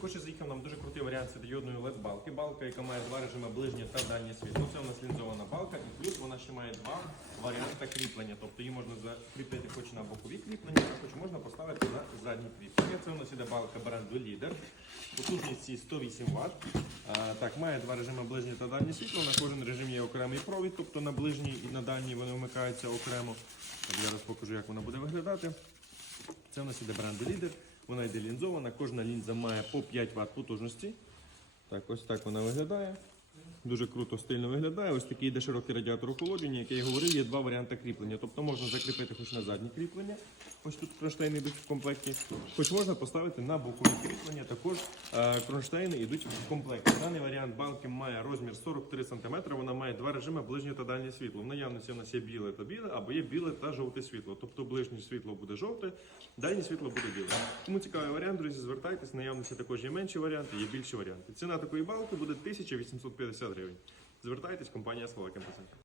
Також я заїхав нам дуже крутий варіант світодіодної LED-балки. Балка, яка має два режими ближнє та дальнє світло. Це у нас лінзована балка, і плюс вона ще має два варіанти кріплення. Тобто її можна закріпити хоч на бокові кріплення, а хоч можна поставити на задні кріплення. Це у нас іде балка бренду Leader. Потужність ці 108 Вт. Так, має два режими ближнє та дальнє світло. На кожен режим є окремий провід, тобто на ближній і на дальній вони вмикаються окремо. Так, зараз покажу, як вона буде виглядати. Це у нас іде бренду Leader. Вона йде лінзована. Кожна лінза має по 5 Вт потужності. Так, ось так вона виглядає. Дуже круто, стильно виглядає. Ось такий йде широкий радіатор охолодження, як я і говорив, є два варіанти кріплення. Тобто можна закріпити хоч на задні кріплення, ось тут кронштейни йдуть в комплекті, хоч можна поставити на бокові кріплення. Також е, кронштейни йдуть в комплекті. Даний варіант балки має розмір 43 см, вона має два режими ближнє та дальнє світло. В наявності у нас є біле та біле, або є біле та жовте світло. Тобто ближнє світло буде жовте, дальнє світло буде біле. Тому цікавий варіант, друзі, звертайтесь. Наявності також є менші варіанти, є більші варіанти. Ціна такої балки буде 1850 гривень. Звертайтесь, компанія Словакія.